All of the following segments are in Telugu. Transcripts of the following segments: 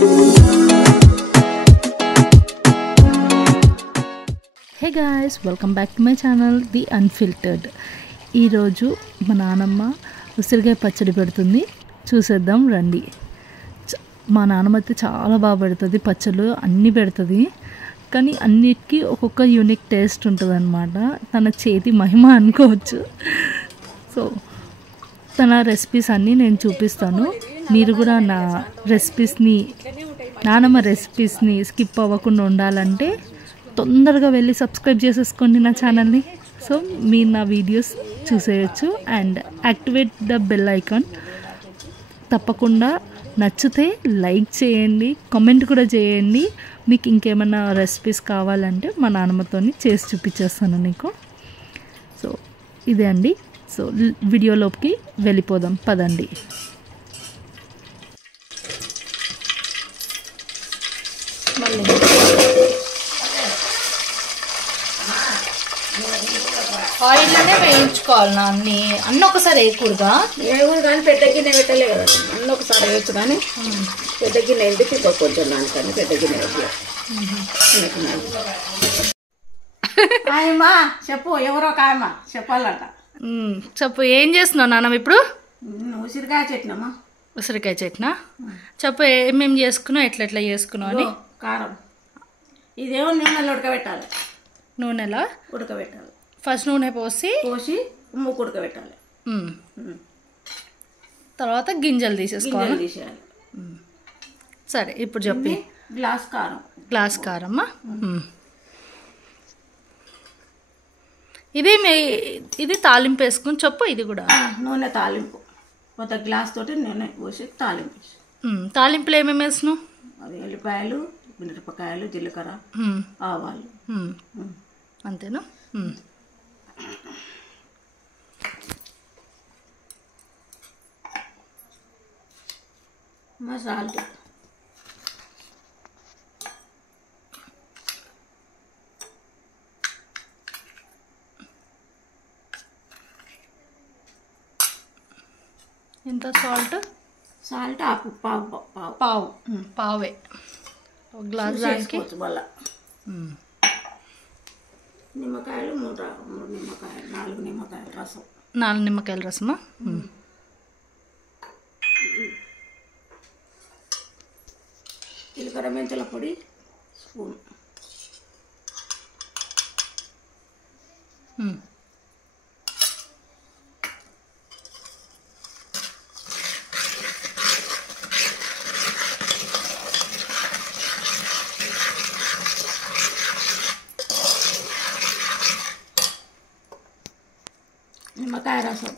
Hey guys, welcome back to my channel the unfiltered. ఈరోజు మా నానమ్మ ఉసిరికాయ పచ్చడి పెడుతుంది, చూసేద్దాం రండి. మా నానమ్మ అయితే చాలా బాగా పెడుతుంది, పచ్చళ్ళు అన్నీ పెడుతుంది. కానీ అన్నిటికీ ఒక్కొక్క యూనిక్ టేస్ట్ ఉంటుంది అన్నమాట. తన చేతి మహిమ అనుకోవచ్చు. సో తన రెసిపీస్ అన్నీ నేను చూపిస్తాను. మీరు కూడా నా రెసిపీస్ని, నానమ్మ రెసిపీస్ని స్కిప్ అవ్వకుండా ఉండాలంటే తొందరగా వెళ్ళి సబ్స్క్రైబ్ చేసేసుకోండి నా ఛానల్ని. సో మీరు నా వీడియోస్ చూసేయచ్చు and activate the bell icon. తప్పకుండా నచ్చితే లైక్ చేయండి, కామెంట్ కూడా చేయండి. మీకు ఇంకేమైనా రెసిపీస్ కావాలంటే మా నాన్నమ్మతోని చేసి చూపించేస్తాను నీకు. సో ఇదే అండి. సో వీడియోలోకి వెళ్ళిపోదాం పదండి. ఆయిల్లోనే వేయించుకోవాలి నా అన్నీ ఒకసారి వేయకూడదా? వేయకూడదు కానీ పెద్ద గిన్నె పెట్టలే కదా, అన్నీ ఒకసారి వేయచ్చు. కానీ పెద్ద గిన్నె ఎందుకు కొంచెం దానికన్నా పెద్ద గిన్నె ఆయమ్మా చెప్పు, ఎవరో ఒక ఆయమ్మ చెప్పాలట. చెప్పు, ఏం చేస్తున్నావు నాన్నమ్మ ఇప్పుడు? ఉసిరికాయ చెట్నమ్మా. ఉసిరికాయ చెట్నా? చెప్పు, ఏమేమి చేసుకున్నావు, ఎట్లా చేసుకున్నావు అని. కారం ఇదేమో నూనెలో ఉడకబెట్టాలి. నూనెలా ఉడకబెట్టాలి. ఫస్ట్ నూనె పోసి ముక్కు ఉడకబెట్టాలి. తర్వాత గింజలు తీసేసుకోవాలి. తీసేయాలి. సరే ఇప్పుడు చెప్పి. గ్లాస్ కారం. గ్లాస్ కారమ్మా. ఇది తాలింపు వేసుకుని చెప్పు. ఇది కూడా నూనె తాలింపు, కొంత గ్లాస్ తోటి నూనె పోసి తాలింపు. తాలింపులు ఏమేమి వేసినావు? అది ఎల్లిపాయలు, మిరపకాయలు, జీలకర్ర, ఆవాలు, అంతేనా? మసాలా ఎంత సాల్ట్? సాల్ట్ ఆపు పావే ఒక గ్లాస్ దానికి. మళ్ళా నిమ్మకాయలు 3 నిమ్మకాయలు, 4 నిమ్మకాయల రసం. 4 నిమ్మకాయల రసమా? జీలకర్ర మెంతుల పొడి స్పూన్. నిమ్మకాయ రసం.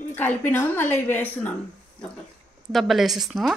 ఇవి కలిపినాము, మళ్ళీ ఇవి వేస్తున్నాము. దబ్బలు వేసేస్తున్నావా?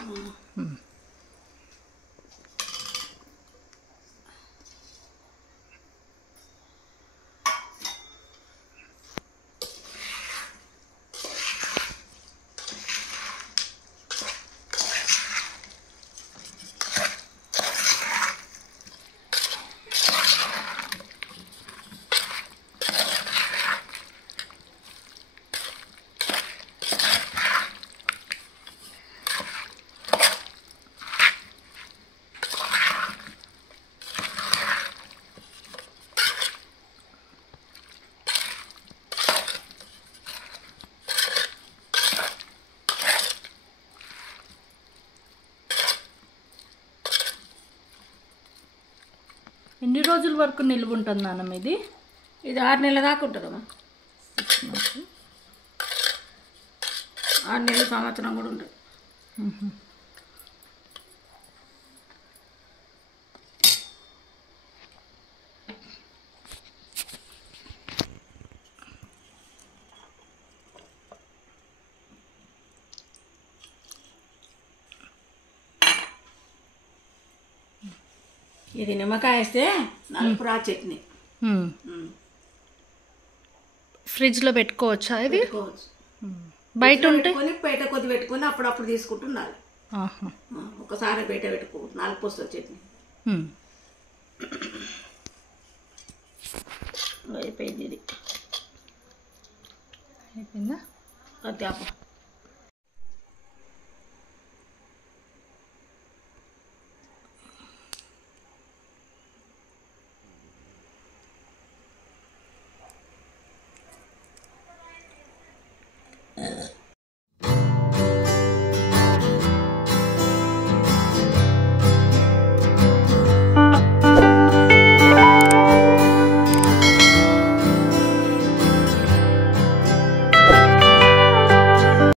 ఎన్ని రోజుల వరకు నిల్వ ఉంటుంది నాన్నమ్మ ఇది? ఇది 6 నెలల దాకా ఉంటుందమ్మా. 6 నెలల సంవత్సరం కూడా ఉంటుంది. ఇది నిమ్మకాయ వేస్తే నలుపురా చట్నీ. ఫ్రిడ్జ్లో పెట్టుకోవచ్చా ఇది? పెట్టుకోవచ్చు. బయట ఉంటే బయట కొద్ది పెట్టుకొని అప్పుడప్పుడు తీసుకుంటుండాలి. ఒకసారి బయట పెట్టుకో. 4 పోస్తల చట్నీ. అయిపోయింది ఇది అయిపోయిందా? అది